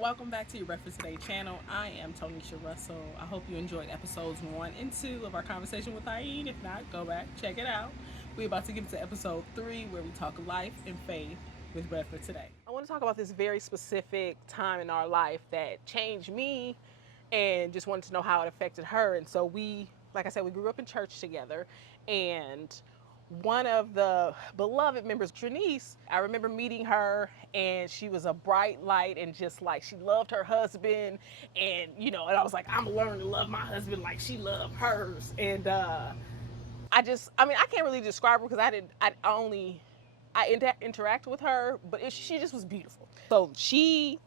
Welcome back to your Breakfast Today channel. I am Tonisha Russell. I hope you enjoyed episodes 1 and 2 of our conversation with Aine. If not, go back, check it out. We're about to get into episode 3 where we talk life and faith with Bread for Today. I want to talk about this very specific time in our life that changed me and just wanted to know how it affected her. And so like I said, we grew up in church together, and one of the beloved members, Trenese, I remember meeting her, and she was a bright light, and just like she loved her husband, and I was like, I'm gonna learn to love my husband like she loved hers. And I can't really describe her because I interact with her, but she just was beautiful. So she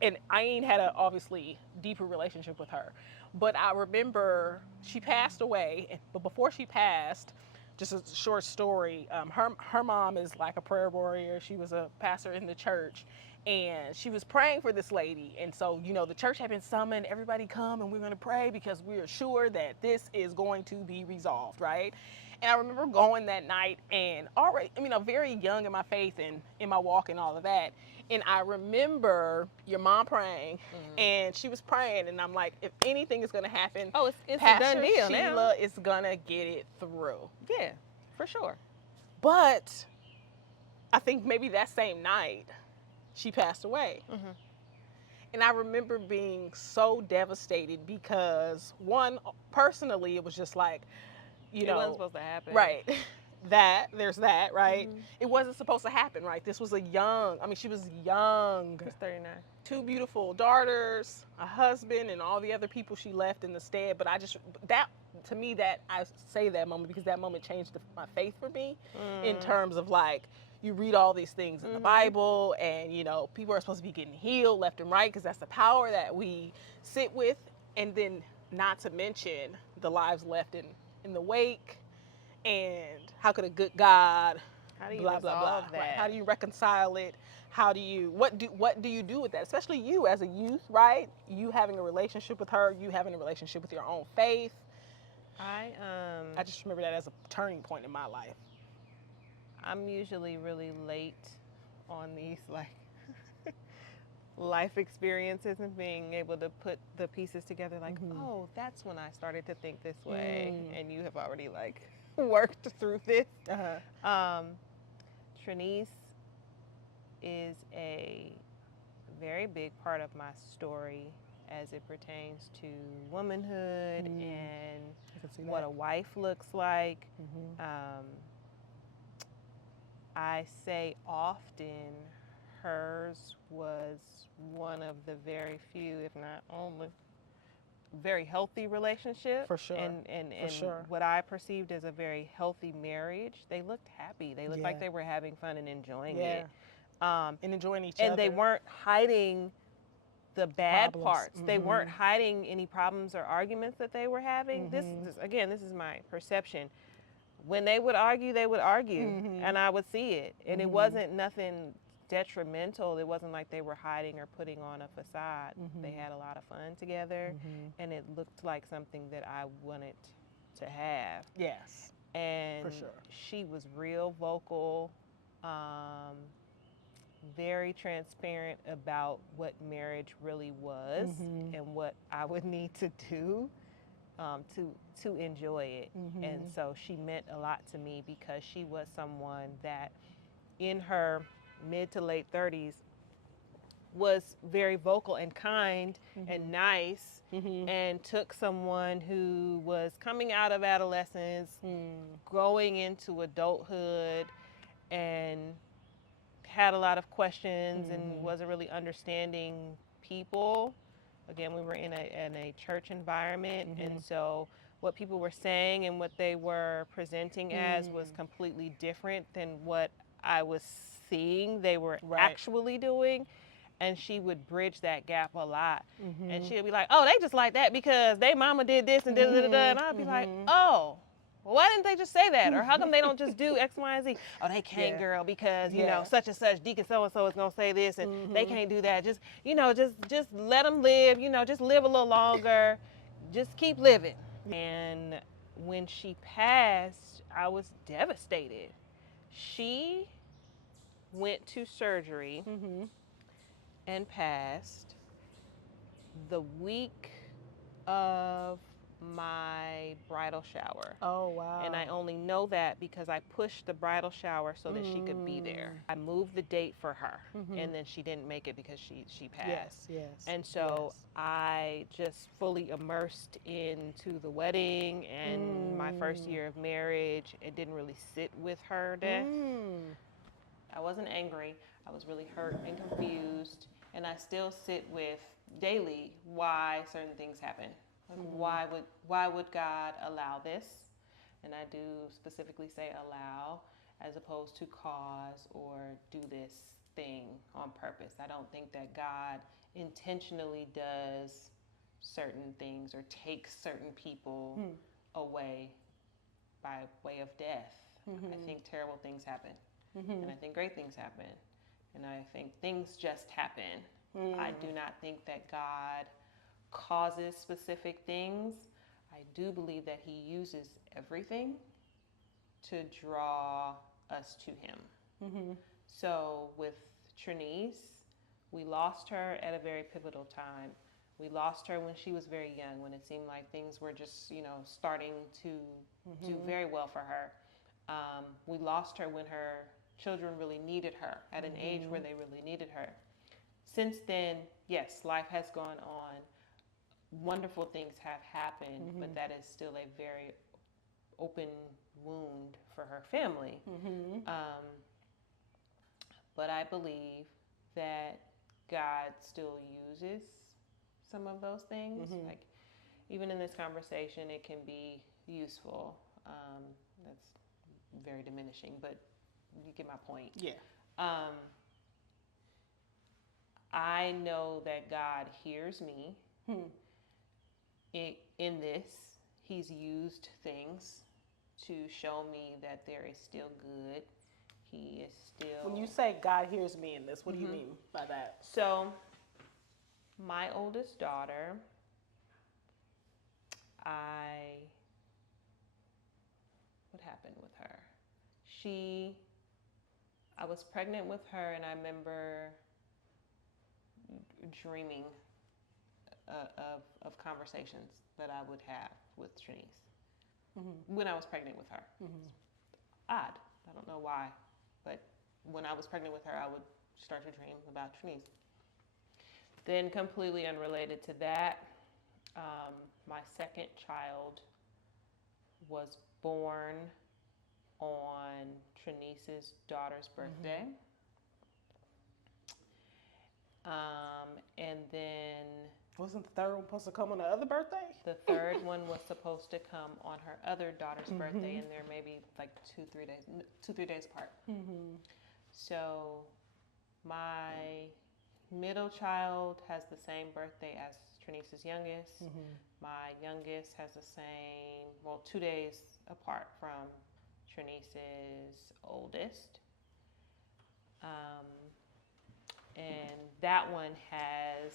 and I ain't had a obviously deeper relationship with her, but I remember she passed away. But before she passed, just a short story. Her mom is like a prayer warrior. She was a pastor in the church, and she was praying for this lady. And so the church had been summoned. Everybody come, and we're going to pray because we are sure that this is going to be resolved, right? And I remember going that night, and already, very young in my faith and in my walk and all of that. And I remember your mom praying, and she was praying, and I'm like, if anything is going to happen, Oh, it's a Pastor done deal Sheila now. is going to get it through. Yeah, for sure. But I think maybe that same night, she passed away. And I remember being so devastated because, one, personally, it was just like, It wasn't supposed to happen. right. There's that, right? It wasn't supposed to happen, right? This was she was young. She's 39. 2 beautiful daughters, a husband, and all the other people she left in the stead. But to me, that I say that moment because that moment changed my faith for me in terms of like, you read all these things in the Bible, and people are supposed to be getting healed left and right because that's the power that we sit with. And then, not to mention the lives left in the wake, and how could a good God, How do you blah blah blah, resolve that? right? How do you reconcile it? What do you do with that? Especially you as a youth, right? You having a relationship with her, you having a relationship with your own faith. I just remember that as a turning point in my life. I'm usually really late on these like life experiences and being able to put the pieces together like, oh, that's when I started to think this way, and you have already like worked through this. Trenese is a very big part of my story as it pertains to womanhood and what a wife looks like. I say often hers was one of the very few, if not only, very healthy relationship. For sure. And For sure. what I perceived as a very healthy marriage. They looked happy. They looked like they were having fun and enjoying it. And enjoying each other. And they weren't hiding the bad Problems. parts. They weren't hiding any problems or arguments that they were having. This is my perception. When they would argue, and I would see it. And it wasn't nothing detrimental. It wasn't like they were hiding or putting on a facade. They had a lot of fun together, and it looked like something that I wanted to have. Yes. And for sure. She was real vocal, very transparent about what marriage really was and what I would need to do to enjoy it. And so she meant a lot to me because she was someone that in her mid to late 30s was very vocal and kind and nice, and took someone who was coming out of adolescence, going into adulthood, and had a lot of questions and wasn't really understanding people. Again, we were in a church environment, and so what people were saying and what they were presenting as was completely different than what I was seeing they were actually doing. And she would bridge that gap a lot. And she'd be like, oh, they just like that because they mama did this and da-da-da-da. And I'd be like, oh, well, why didn't they just say that? Or how come they don't just do X, Y, and Z? Oh, they can't, girl, because, such and such, Deacon so-and-so is going to say this, and they can't do that. Just, just let them live, just live a little longer. Just keep living. And when she passed, I was devastated. She went to surgery and passed. the week of my bridal shower. Oh, wow. And I only know that because I pushed the bridal shower so that she could be there. I moved the date for her, and then she didn't make it because she passed. Yes. And so I just fully immersed into the wedding and my first year of marriage. It didn't really sit with her death. I wasn't angry. I was really hurt and confused. And I still sit with daily why certain things happen. Like why would God allow this? And I do specifically say allow as opposed to cause or do this thing on purpose. I don't think that God intentionally does certain things or takes certain people away by way of death. I think terrible things happen. And I think great things happen. And I think things just happen. I do not think that God causes specific things. I do believe that he uses everything to draw us to him. So with Trenese, we lost her at a very pivotal time. We lost her when she was very young, when it seemed like things were just, starting to do very well for her. We lost her when her children really needed her, at an age where they really needed her. Since then, yes, life has gone on. Wonderful things have happened, but that is still a very open wound for her family. But I believe that God still uses some of those things. Like, even in this conversation, it can be useful. That's very diminishing, but you get my point. Yeah. I know that God hears me. In this, he's used things to show me that there is still good. He is still... When you say God hears me in this, what do you mean by that? So, my oldest daughter, what happened with her? I was pregnant with her, and I remember dreaming of conversations that I would have with Trenese when I was pregnant with her. Odd. I don't know why, but when I was pregnant with her, I would start to dream about Trenese. Then, completely unrelated to that, my second child was born on Trenese's daughter's birthday. And then... Wasn't the third one supposed to come on the other birthday? The third one was supposed to come on her other daughter's birthday, and they're maybe like 2-3 days apart. So my middle child has the same birthday as Trenese's youngest. My youngest has the same, 2 days apart from Trenese's oldest. And that one has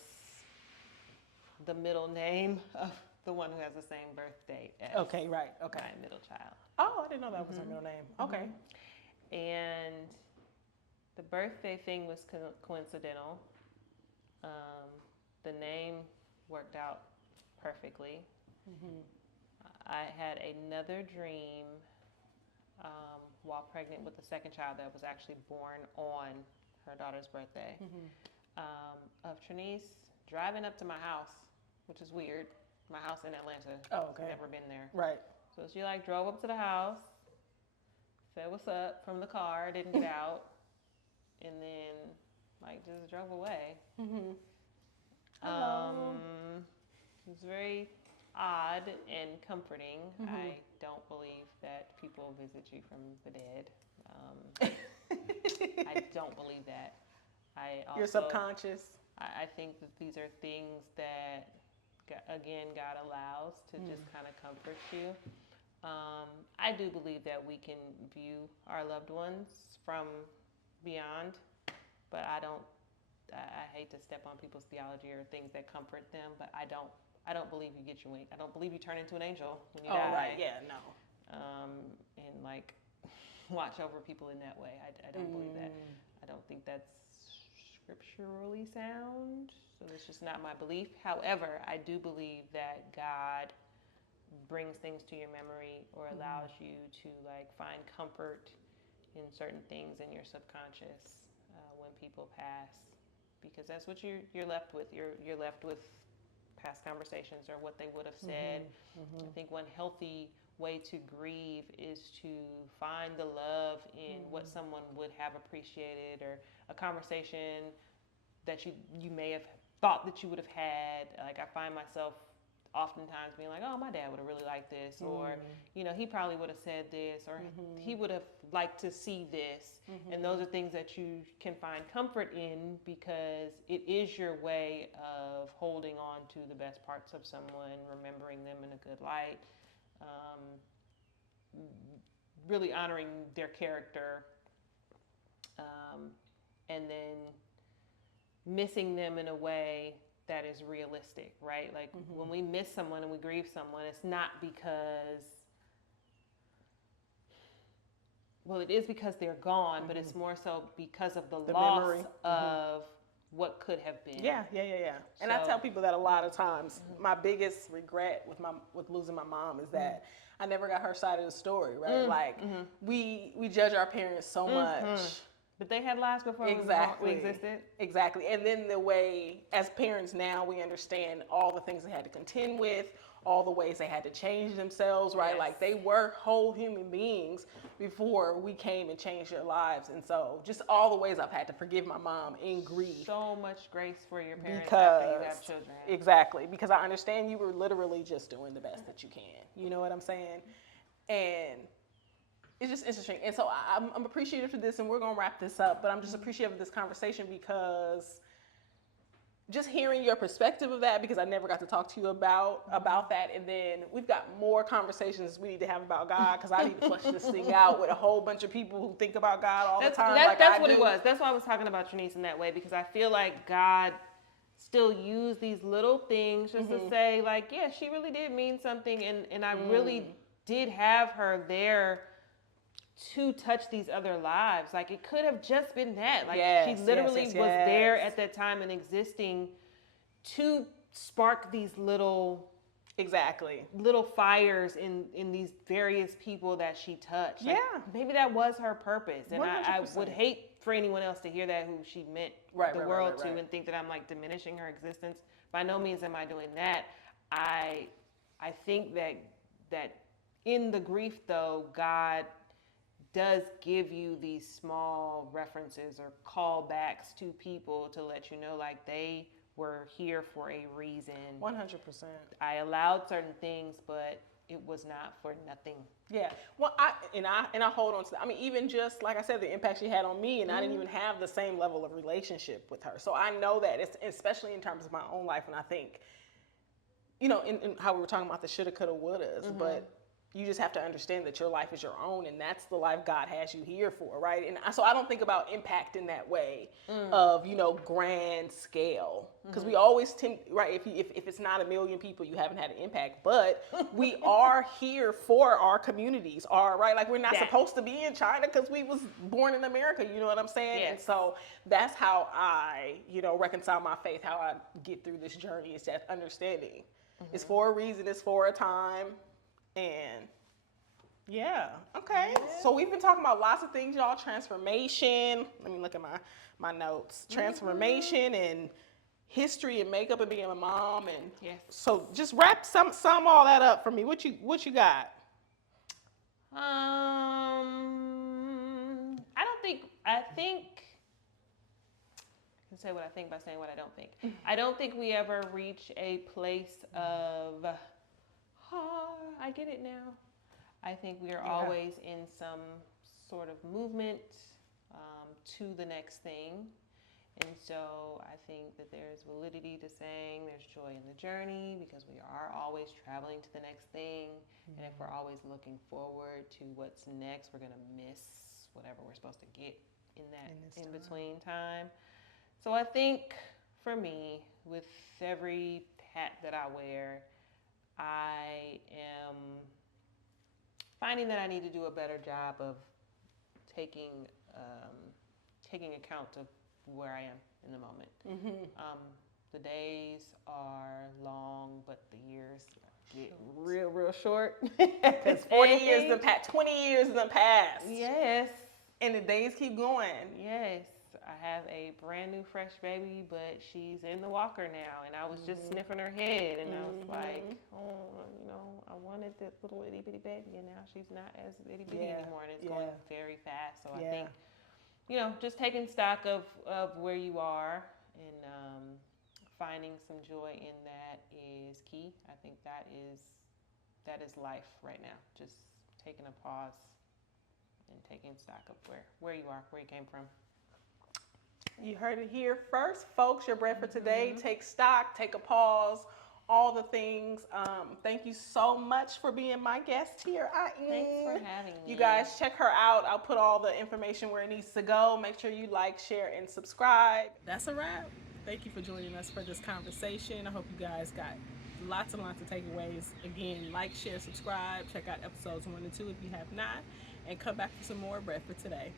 the middle name of the one who has the same birthday as my middle child. Oh, I didn't know that was her middle name. Okay. And the birthday thing was coincidental. The name worked out perfectly. I had another dream while pregnant with the second child that was actually born on her daughter's birthday, of Trenese driving up to my house, which is weird. My house in Atlanta. Oh, okay. Never been there. Right. So she drove up to the house, said what's up from the car, didn't get out, and then just drove away. It was very odd and comforting. I don't believe that people visit you from the dead. I don't believe that. Your subconscious. I think that these are things that, again, God allows to just kind of comfort you. I do believe that we can view our loved ones from beyond, but I hate to step on people's theology or things that comfort them, but I don't believe you get your wings. I don't believe you turn into an angel when you die. Oh, right, yeah, no. And watch over people in that way. I don't believe that. I don't think that's scripturally sound. So it's just not my belief. However, I do believe that God brings things to your memory or allows you to like find comfort in certain things in your subconscious when people pass, because that's what you're left with. You're left with past conversations or what they would have said. I think one healthy way to grieve is to find the love in what someone would have appreciated, or a conversation that you may have thought that you would have had. Like I find myself oftentimes being like, oh, my dad would have really liked this, or he probably would have said this, or he would have liked to see this. And those are things that you can find comfort in, because it is your way of holding on to the best parts of someone, remembering them in a good light, really honoring their character, and then missing them in a way that is realistic, right? Like when we miss someone and we grieve someone, it's not because, well, it is because they're gone, but it's more so because of the loss memory of what could have been. Yeah. And I tell people that a lot of times. My biggest regret with losing my mom is that I never got her side of the story, right? Like we judge our parents so much. But they had lives before we existed. Exactly. And then the way, as parents now, we understand all the things they had to contend with, all the ways they had to change themselves, right? Yes. Like they were whole human beings before we came and changed their lives. And so just all the ways I've had to forgive my mom in grief. So much grace for your parents after you have children. Exactly. Because I understand you were literally just doing the best that you can. You know what I'm saying? And it's just interesting. And so I'm appreciative for this, and we're going to wrap this up, but I'm just appreciative of this conversation because just hearing your perspective of that, because I never got to talk to you about that. And then we've got more conversations we need to have about God, because I need to flesh this thing out with a whole bunch of people who think about God all the time. That's what it was. That's why I was talking about Trenese in that way, because I feel like God still used these little things just to say, like, yeah, she really did mean something. And I really did have her there to touch these other lives. Like it could have just been that. Like she literally was there at that time and existing to spark these little fires in these various people that she touched. Like, maybe that was her purpose. And I would hate for anyone else to hear that who she meant the world to and think that I'm like diminishing her existence. By no means am I doing that. I think that in the grief though, God does give you these small references or callbacks to people to let you know like they were here for a reason. 100%. I allowed certain things, but it was not for nothing. Yeah. Well, I hold on to that. I mean, even just like I said, the impact she had on me, and I didn't even have the same level of relationship with her. So I know that, especially in terms of my own life, and I think, in how we were talking about the shoulda, coulda, wouldas, but you just have to understand that your life is your own, and that's the life God has you here for, right? And so I don't think about impact in that way of, grand scale. Because we always tend, right, if it's not 1 million people, you haven't had an impact. But we are here for our communities, right? Like we're not supposed to be in China because we was born in America, you know what I'm saying? Yes. And so that's how I, reconcile my faith, how I get through this journey, is that understanding. It's for a reason, it's for a time. And okay. So we've been talking about lots of things, y'all. Transformation. Let me look at my notes. Transformation and history and makeup and being a mom, and so just wrap some all that up for me. What you got? I think I can say what I think by saying what I don't think. I don't think we ever reach a place of I get it now. I think we are always in some sort of movement to the next thing. And so I think that there's validity to saying there's joy in the journey, because we are always traveling to the next thing. And if we're always looking forward to what's next, we're going to miss whatever we're supposed to get in that in between time. So I think for me, with every hat that I wear, I am finding that I need to do a better job of taking account of where I am in the moment. The days are long, but the years get real short. Because 40 years done passed, 20 years done passed. Yes. And the days keep going. Yes. I have a brand new fresh baby, but she's in the walker now, and I was just sniffing her head, and I was like, oh, you know, I wanted this little itty bitty baby, and now she's not as itty bitty anymore, and it's going very fast. So I think, you know, just taking stock of where you are and finding some joy in that is key. I think that is life right now. Just taking a pause and taking stock of where you are, where you came from. You heard it here first, folks. Your bread for today. Take stock, take a pause, all the things. Thank you so much for being my guest here, Ayin. Thanks for having me. You guys check her out. I'll put all the information where it needs to go. Make sure you like, share, and subscribe. That's a wrap. Thank you for joining us for this conversation. I hope you guys got lots and lots of takeaways. Again, like, share, subscribe. Check out episodes 1 and 2 if you have not. And come back for some more bread for today.